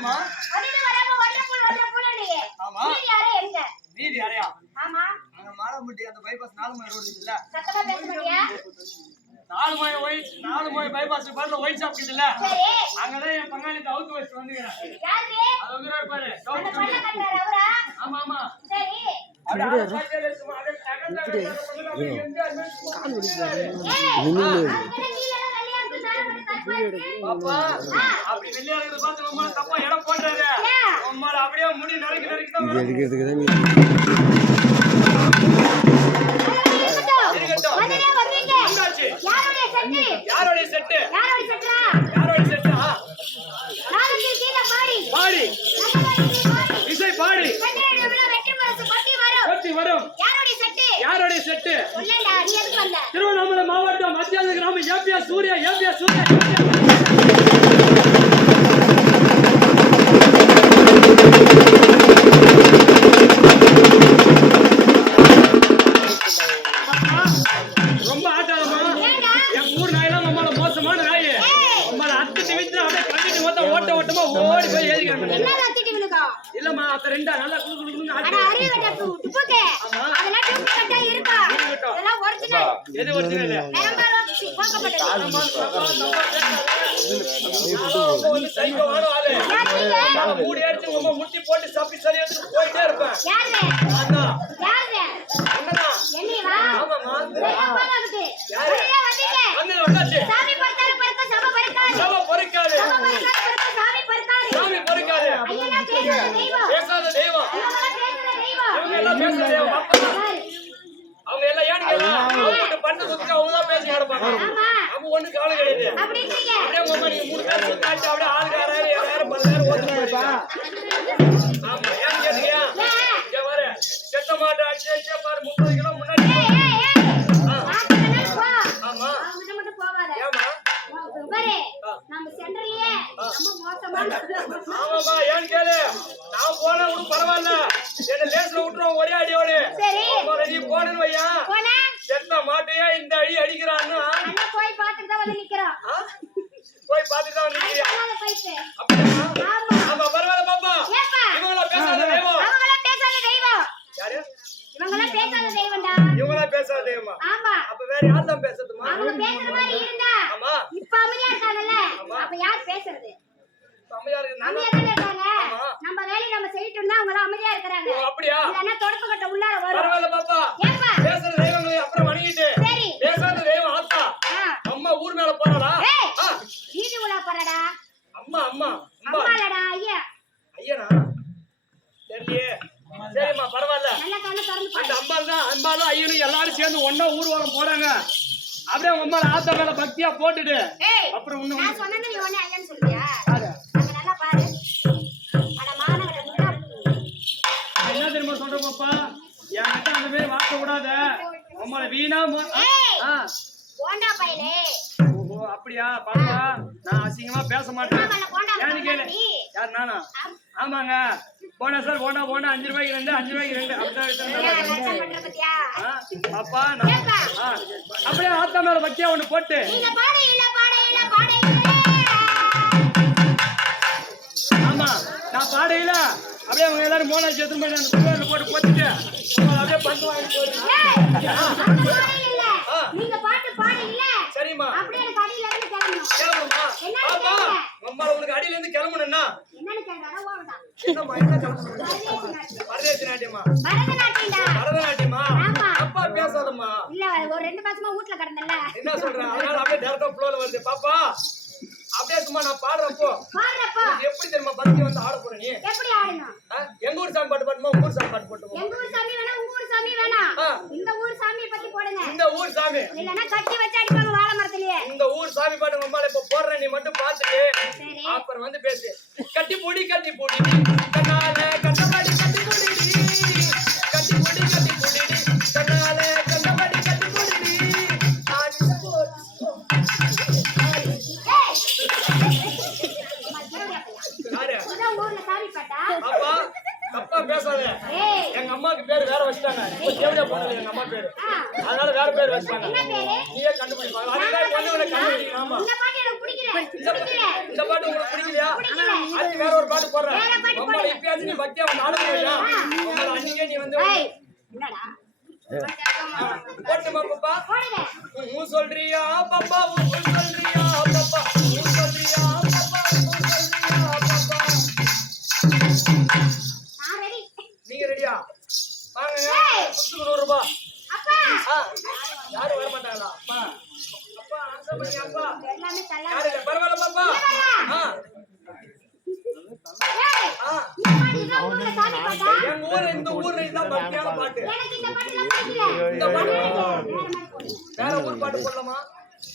ஆமா அதுக்கு வராம ஒட்ட புள்ளடி ஆமா நீ யாரே எங்க வீதி யாரையா ஆமா அங்க மாலமுட்டி அந்த பைபாஸ் 4 மைல் ரோடு இருக்குல்ல சத்தமா பேச மாட்டியா 4 மைல் பைபாஸ் பக்கத்துல ஒயிட் ஷாப் இருக்குல்ல சரி அங்கதான் என் பங்காளி அவுத்து வச்சு வந்துக்கிறேன் யாரு அது வந்துறாரு பாரு அந்த பண்ண கட்டறாரு அவரா ஆமா ஆமா சரி கால் அப்படி வெளியா இருக்கிறது பார்த்து ரொம்ப தப்பா இடம் போடுறாரு உம்மால அப்படியே முடி நறுக்கி தான் யாரோட செட்டு பாடி இசை பாடி கொட்டி வரும் யாரோட செட்டு திருவண்ணாமலை மாவட்டம் மத்திய கிராமம் ஏபிஎஸ் சூர்யா ரொம்ப ஆட்டாதமா என் ஊர் நாயெல்லாம் நம்மள மோசமான நாய் நம்மள அத்திட்டு விட்டு அப்படியே கட்டிட்டு ஓட்டமா ஓடி போய் ஏறிக்கிறாங்க இல்லம்மா அத்த ரெண்டா நல்லா குளுகுளுன்னு ஆட்டு எது ஒரிஜினல் சைக்கோ வாழ ஆளு மூடி அடிச்சு ரொம்ப முட்டி போட்டு சப்பி சரி எடுத்து போயிட்டே இருப்பேன் அண்ணா அண்ணா ஆமாமா அண்ணன் வந்தாச்சு சப பொறுக்காது சாமி பொறுக்காது பேசாத தெய்வம் இவங்க எல்லாம் பேசுற தெய்வம் அவங்க எல்லாம் ஏன்னு கேளு பண்ண சுத்தி அவங்க தான் பேசி கிடப்பாங்க நம்ம ஒண்ணு கவலை கிடையாது அப்படியே உங்க நீங்க 3 பேர் சுத்தாச்சு அப்படியே ஆளுக்காரர் யாரும் 10 பேர் ஓட்டு போயிருப்பா ஆமா ஏன்னு கேட்டீங்க இங்க பாரு செத்த மாட்டை அடிச்சு பாரு 30 கிலோ முன்னாடி ஆமா அவங்க மட்டும் போவாத ஏமா பாரு நம்ம சென்டர்லயே நம்ம மோசமான ஆமாமா ஏன்னு கேளு நான் போனா கூட பரவாயில்லை என்ன லேஸ்ல விட்டுறோம் ஒரே அடியோடு சரி நீ போனேன்னு வையா போனா செத்த மாட்டையா இந்த அடி அடிக்கிறான்னு அண்ணா போய் பார்த்துட்டு தான் வந்து நிக்கிறோம் போய் பார்த்துட்டு தான் வந்து நிக்கிறியா அப்படியே ஆமா பரவாயில்லை பாப்பா இவங்கள பேசாத தெய்வம் யாரு இவங்கள பேசாத தெய்வம்டா இவங்கள பேசாத தெய்வமா ஆமா அப்ப வேற யார் தான் பேசுறதுமா அவங்க பேசுற மாதிரி இருந்தா ஆமா இப்ப அமைதியா இருக்காங்கல்ல அப்ப யார் பேசுறது அமைதியா இருக்காங்க நம்ம வேலைய நம்ம செய்யிட்டோம்னா அவங்க அமைதியா இருக்காங்க அப்படியே இல்லனா தொடப்பு கட்ட உள்ளார வரும் பரவாயில்லை பாப்பா பேசுற தெய்வங்களை அப்புறம் வணங்கிட்டு சரி பேசாத தெய்வம் ஆத்தா அம்மா ஊர் மேல போறடா வீதி உலா போறடா அம்மா அம்மாடா ஐயனா சரியே சரிம்மா பரவாயில்லை அந்த அம்பாலும் ஐயனும் எல்லாரும் சேர்ந்து ஒண்ணா ஊர்வலம் போறாங்க அப்படியே உங்க அம்மா ஆத்தா மேல பக்தியா போட்டுடு அப்புறம் நான் சொன்னது நீ ஒண்ணே ஐயன்னு சொல்றியா அங்க நல்லா பாரு அட மானவட என்ன தெரியுமா சொல்றேன்ப்பா என்கிட்ட அந்த மாதிரி வாக்க கூடாத உம்மள வீணா போண்டா பையலே ஓஹோ அப்படியா பாப்பா நான் அசிங்கமா பேச மாட்டேன் ஏன்னு கேளு யார் நானா ஆமாங்க போனா சார் போனா 5 ரூபாய்க்கு 2 5 ரூபாய்க்கு 2 அப்பா அப்படியே ஆத்தா மேல பக்கியா ஒண்ணு போட்டு ஆமா நான் பாடையில அப்படியே அவங்க எல்லாரும் மோனாச்சு எடுத்து போய் அந்த குள்ளர்ல போட்டு போட்டுட்டு அப்படியே பந்து வாங்கிட்டு நீங்க பாட்டு பாடையில சரிம்மா அப்படியே எனக்கு அடியில இருந்து கிளம்பணும் ஆமா அம்மா உங்களுக்கு அடியில இருந்து கிளம்பணும்னா என்னன்னு கேக்குறா ஓடா என்னம்மா என்ன கிளம்பணும் பரதநாட்டியமா அப்பா பேசாதம்மா இல்ல ஒரு 2 மாசமா வீட்ல கடந்தல்ல என்ன சொல்ற அதனால அப்படியே டேரக்டா ஃப்ளோல வருது பாப்பா அப்படியே சும்மா நான் பாடுறப்போ எப்படி தெரியுமா பக்தி வந்து ஆட போற நீ எப்படி ஆடணும் எங்க ஊர் சாமி பாட்டு பாடுமா உங்க ஊர் சாமி பாட்டு போட்டுமா எங்க ஊர் சாமி வேணா உங்க ஊர் சாமி வேணா இந்த ஊர் சாமி பத்தி போடுங்க இந்த ஊர் சாமி இல்லனா கட்டி வச்சு அடிப்பாங்க வாழை மரத்திலேயே இந்த ஊர் சாமி பாட்டு உம்மால இப்ப போடுற நீ மட்டும் பாத்துட்டு அப்புறம் வந்து பேசு கட்டி போடி கண்ணால கண்ணபாடி கட்டி போடி கட்டி போடி கண்ணால கண்ணபாடி கட்டி போடி ஆடி போடி அப்பா தப்பா பேசாத எங்க அம்மாக்கு பேரு வேற வச்சிட்டாங்க இப்ப தேவடியா போனது எங்க அம்மா பேரு அதனால வேற பேர் வச்சிட்டாங்க நீயே கண்டுபிடிப்பாங்க அதுதான் பொண்ணுகளை கண்டுபிடிக்கணும் ஆமா இந்த பாட்டு உங்களுக்கு பிடிக்கலையா அது வேற ஒரு பாட்டு போடுறேன். வேற பாட்டு உங்களை போடுங்க. இப்பயாச்சும் நீ பக்தியா வந்து ஆடுறியா? உங்களை அன்னைக்கே நீ வந்து ஏய், என்னடா போட்டுமா பாப்பா? போடுங்க. ஊ சொல்றியா பாப்பா, ஊ சொல்றியா பாப்பா, ஊ சொல்றியா பாப்பா, ஊ சொல்றியா பாப்பா. நான் ரெடி. நீங்க ரெடியா? வாங்க ஏய். புத்துக்கு 100 ரூபாய். அப்பா யாரும் வர மாட்டாங்களா? அப்பா அப்பா ஆன்சர் பண்ணி அப்பா. எல்லாமே தள்ளா. யாரு இல்ல, பரவாயில்ல பாப்பா. ஏய், ஆ இந்த பாட்டு தான் ஊர்ல சாமி பாட்டா? என் ஊர் இந்த ஊர்ல இதான் பக்தியான பாட்டு. எனக்கு இந்த பாட்டுலாம் பிடிக்கல. இந்த பாட்டு வேற மாதிரி போடு. வேற ஊர் பாட்டு போடலாமா?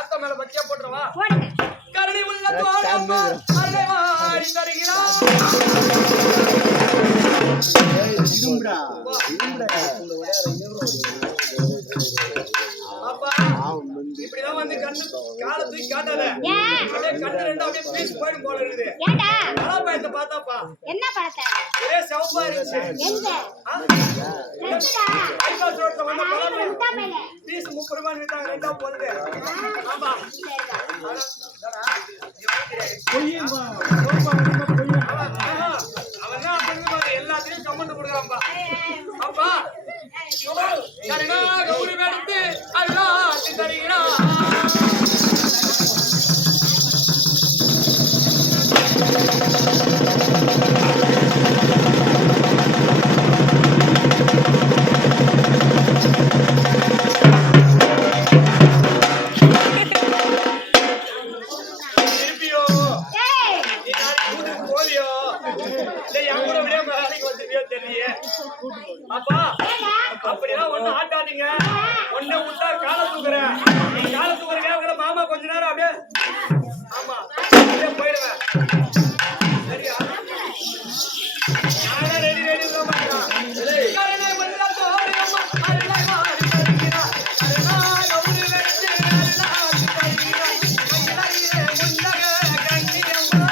அத்தை மேல பக்தியா போட்டுறவா? போடுங்க. கருணை உள்ள தோழம்மா அருளை வாரி தருகிறார். பாப்பா இப்படிதான் வந்து கண்ணு காலை தூக்கி காட்டாத. ஏன்? அப்படியே கண்ணு ரெண்டும் அப்படியே பீஸ் போயிடும் போல இருக்குது. ஏன்டா? கலாபாயத்தை பார்த்தாப்பா என்ன படத்தை? ஒரே சிவப்பா இருந்துச்சு. எங்க? ஆ? எங்கடா? ஐபாஸ் ரோட்ல வந்து நான் கலாபாயம் அடிக்கிற முட்டா பையல. பீஸ் 30 ரூபாய் வித்தாங்க, ரெண்டா போகுது. ஆமா அவன் தான் அப்படி இருந்து பாரு, எல்லாத்தையும் கமெண்ட் கொடுக்குறான்பா. அப்பா சரிடா கௌரி எடுத்து அல்லா தருகிறா. இருப்பியோ ஏய், நீ நாளைக்கு வீட்டுக்கு போவியோ இல்லை என் கூட விட வேலைக்கு வந்துருவியோ தெரியலையே. அப்பா ஏன்டா? அப்படிலாம் ஒண்ணு ஆட்டாதீங்க. ஒண்ணு விட்டா காலை தூக்குறேன். நீ காலை தூக்குறீங்க மாமா கொஞ்ச நேரம் அப்படியே ஆமா அப்படியே போயிடுவேன். சரியா? நானே ரெடி ரெடி கருணை உள்ள தோழம்மா அருளை வாரி தருகிறார். கருணா கௌரி வெற்றி அருளாசி தருகிறார். மயிலையிலே முன்னக கண்ணியம்மா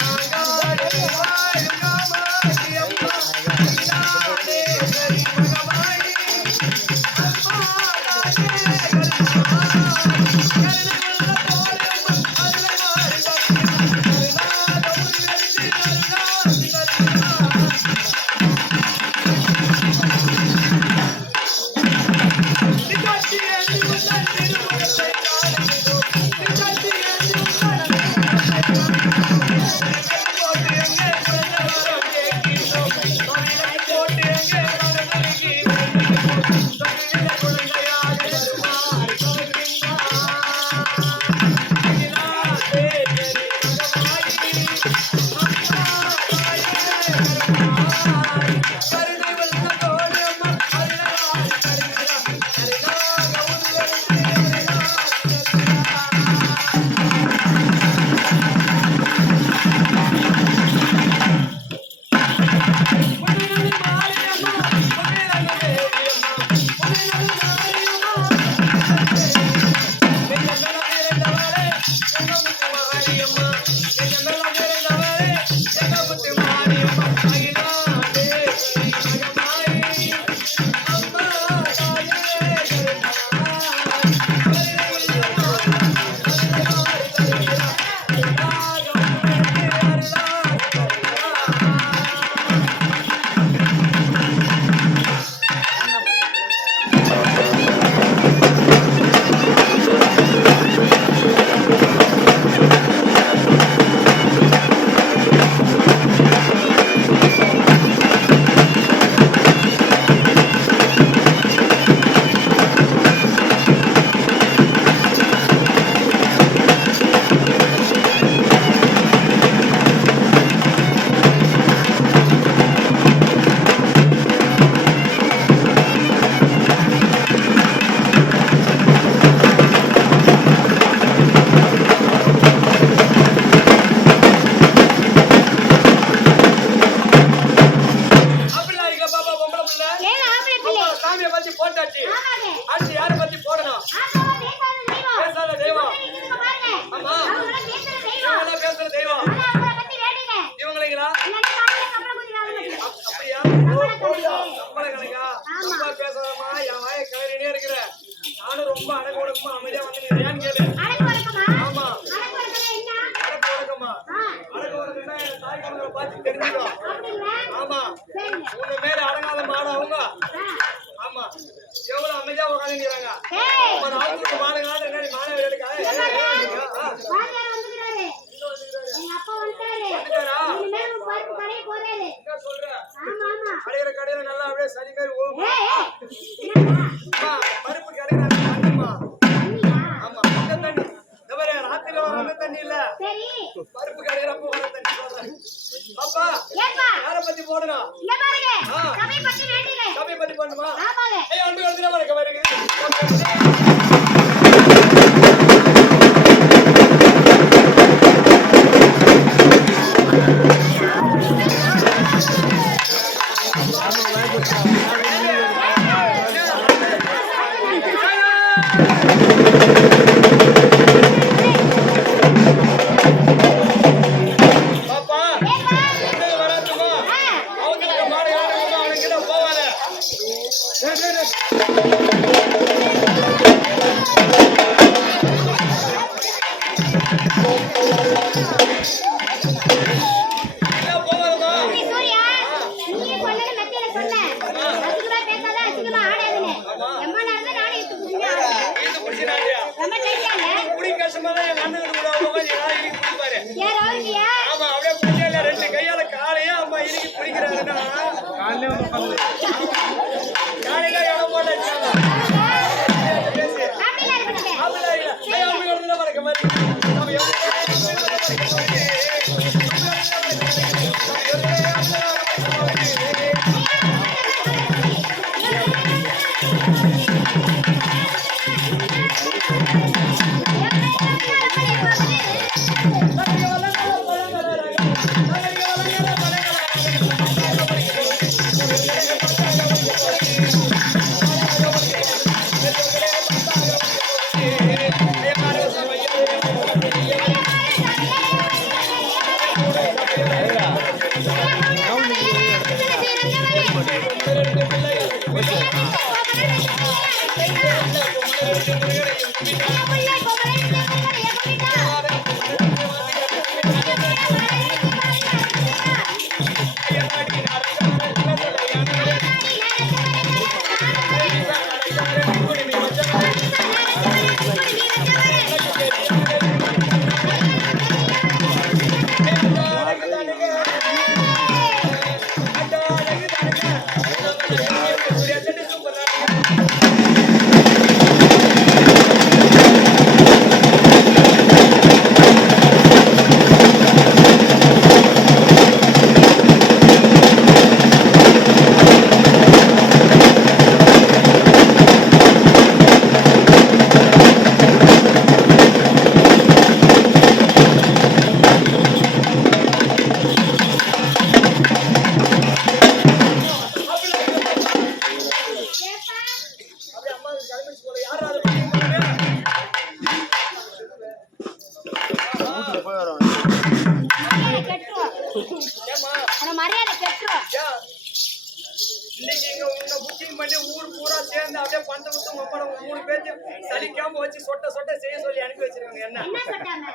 நாங்காடி வாழும் காமாட்சியம்மா மயிலாடே சரி மகவாயி அம்மாடாதே கருணா. கருணை உள்ள தோழம்மா அருளை வாரி தருகிறார். கருணா கௌரி வெற்றி அருளாசி தருகிறார். போனவங்களை பார்த்து தெரிஞ்சுக்கோ. அப்படிங்களா? ஆமா, சரிங்க. உங்க மேல அடங்காத மாடு அவங்க. ஆ. ஆமா, எவ்வளவு அமைதியா உட்காந்துக்கிறாங்க. ஏய், அவங்க மாடுகாடு என்னடி மாணவர் எடுக்காது. வாத்தியார் வந்துக்கிறாரு. எங்க அப்பா வந்துட்டாரு. இனிமேல் உங்க பருப்பு கடைக்கு போறாரு. என்ன சொல்ற? ஆமா ஆமா. அடையிற கடையில நல்லா அப்படியே சனி மாதிரி ஓடும். ஏய், என்னடா? பருப்பு கிடைக்கிறாங்க தண்ணிமா. தண்ணியா? ஆமா, அந்த தண்ணி. இந்த மாதிரி ராத்திரில வர தண்ணி இல்ல, சரி. பருப்பு கிடைக்கிறப்ப வர தண்ணி சொல்றேன். அப்பா ஏப்பா, யாரை பத்தி போடணும்? இங்க பாருங்க. ஆ. சபை பத்தி வேண்டுங்க. சபை பத்தி பண்ணுமா? ஆமாங்க. ஏய், அன்பு எழுதுனா வரக்க வருங்க. பாப்பா ஏப்பா. என்ன வராதுமா? ஆ. அவங்க மாடுகாடு அவனுக்கு கிட்ட போவானே. போவாதமா? நீ சூர்யா, நீயே சொன்னது மெத்தையில சொன்ன. அசிங்கமா பேசாத, அசிங்கமா ஆடாதுன்னு. எம்மா நேரம் தான் நானே இழுத்து புடிச்சுன்னு ஆடுறேன். இது குடிச்சினாடியா? ரொம்ப டைட்டாங்க. குடி கஷ்டமா தான் எங்க அண்ணன் கூட உட்காந்து இறங்கி குடிப்பாரு. ஏன் ராவுண்டியா? ஆமா, அப்படியே குடிக்கல, ரெண்டு கையால காலையே அம்மா இறுக்கி பிடிக்கிறாருன்னா காலையில இடம் போட்டு வச்சாங்க. பேசி அப்படிலாம் இருக்கணுங்க. ஆம்பளை இல்ல. ஏய், அவங்க எழுதுனா வரக்க மாதிரி. நம்ம மரியாதை கெட்டுரும். இன்னைக்கு இங்க உன்னை புக்கிங் பண்ணி ஊர் பூரா சேர்ந்து அப்படியே பண்ட விட்டு உங்க மூணு பேச்சு சலிக்காம வச்சு சொட்ட சொட்ட செய்ய சொல்லி அனுப்பி வச்சிருக்காங்க. என்ன என்ன சொட்டாங்க?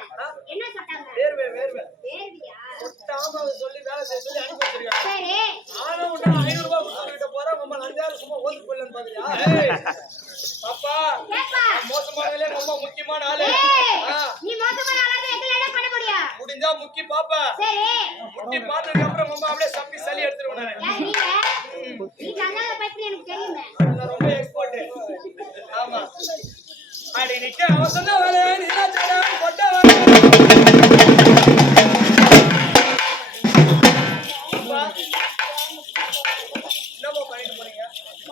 என்ன சொட்டாங்க? வேர்வை வேர்வை வேர்வியா? சொட்டாம அதை சொல்லி வேலை செய்ய சொல்லி அனுப்பி வச்சிருக்காங்க. சரி. ஆனா உன்ன 500 ரூபாய் கொடுத்துட்டு போறேன், உங்க 5000 சும்மா ஓட்டு போடலன்னு பாக்குறியா? பாப்பா ஏப்பா, மோசமானதுல ரொம்ப முக்கியமான ஆளு. ஏய், ஆ, நீ மோசமான ஆளாத எங்களை என்ன பண்ண முடியும்? முடிஞ்சா முக்கி பாப்பா. சரி. முட்டி பார்த்ததுக்கு அப்புறம் ரொம்ப அப்படியே சப்பி சளி எடுத்துருவேன் நானு. யார் நீங்க? நீ கண்ணால பைப்பு எனக்கு தெரியுமே. நான் ரொம்ப எக்ஸ்போர்ட். ஆமா, அடி நிக்க அவசர வேலை நீலாச்சடா கொட்ட வேலை. என்னப்பா பண்ணிட்டு போனீங்க?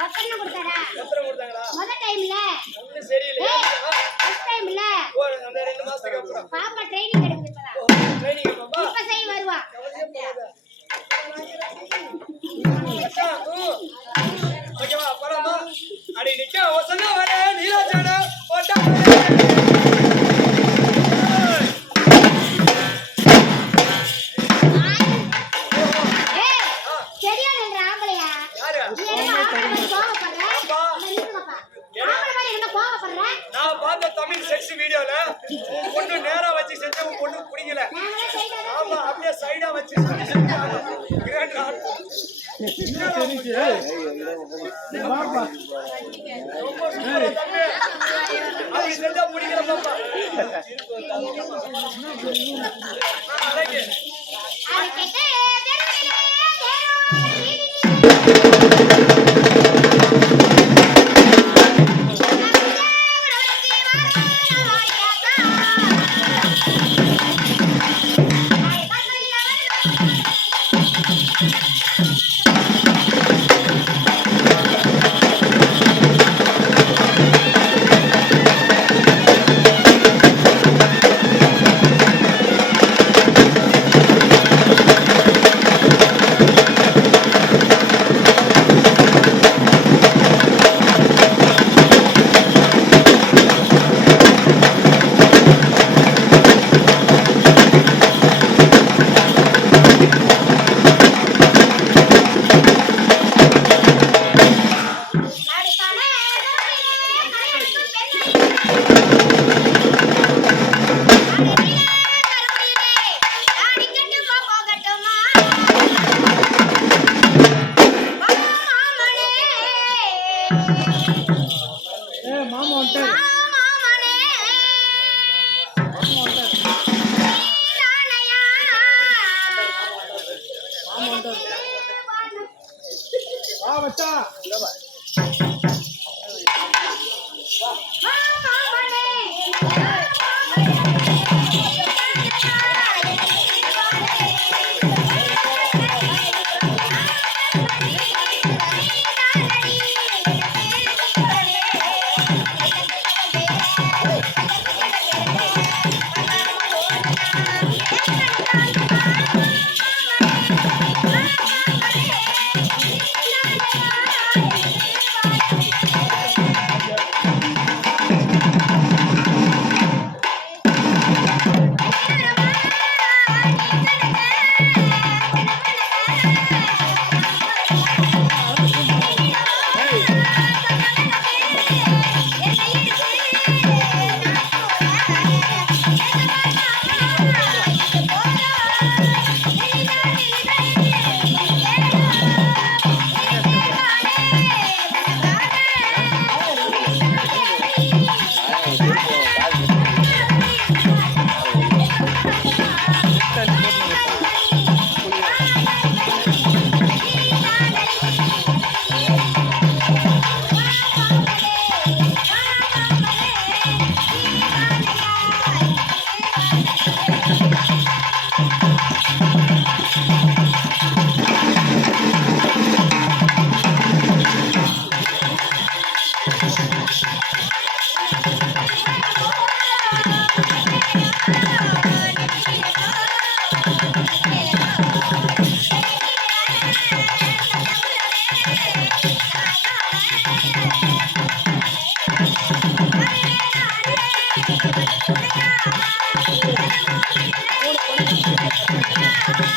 ஒத்தனை கொடுத்தாரா? எத்தனை கொடுத்தாங்களா? முத டைம்ல. ஒண்ணும் சரியில்லையா? ஃபர்ஸ்ட் டைம்ல. ஓ, அந்த 2 மாசத்துக்கு அப்புறம் பாப்பா ட்ரைனிங் எடுக்குது இப்பதான். ட்ரைனிங் பாப்பா. இப்ப செய்ய வருவா. ஓகேவா? பரமா அடி நிக்க அவசர வேலை நீலாச்சடா கொட்ட கிரேட் ஆள். ரொம்ப சூப்பரா தம்பி. அப்படி செஞ்சா முடிக்கிற பாப்பா. அழகு. அதுக்கிட்டே தெருவிலே தேரோடி வீதி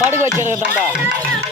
படுக்க வச்சிருக்கேன்